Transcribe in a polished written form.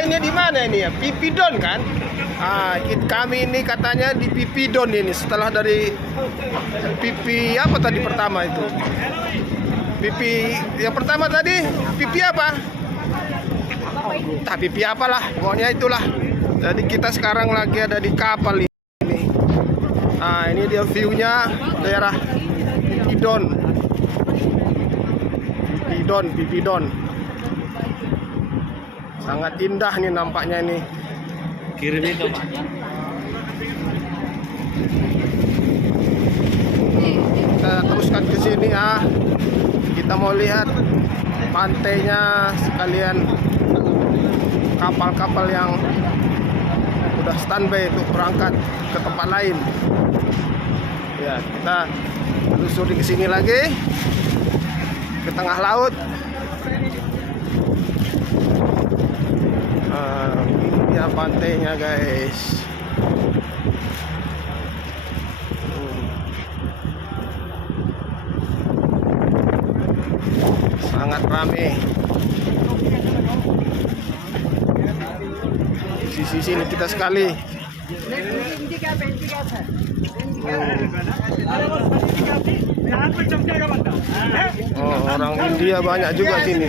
lainnya di mana ini ya? Pipidon kan? Kami ini katanya di Pipidon ini setelah dari pipi apa tadi pertama itu? Pipi yang pertama tadi pipi apa? Tak pipi apalah, pokoknya itulah. Jadi kita sekarang lagi ada di kapal ini. Ini dia view-nya daerah Pipidon. Pipidon. Sangat indah nih nampaknya ini. Kirim itu Pak. Kita teruskan ke sini ya. Kita mau lihat pantainya sekalian kapal-kapal yang udah standby untuk berangkat ke tempat lain. Ya, kita telusuri ke sini lagi ke tengah laut. Ini ya pantainya guys. Sangat ramai. Sisi sini kita sekali. Oh, orang India banyak juga sini.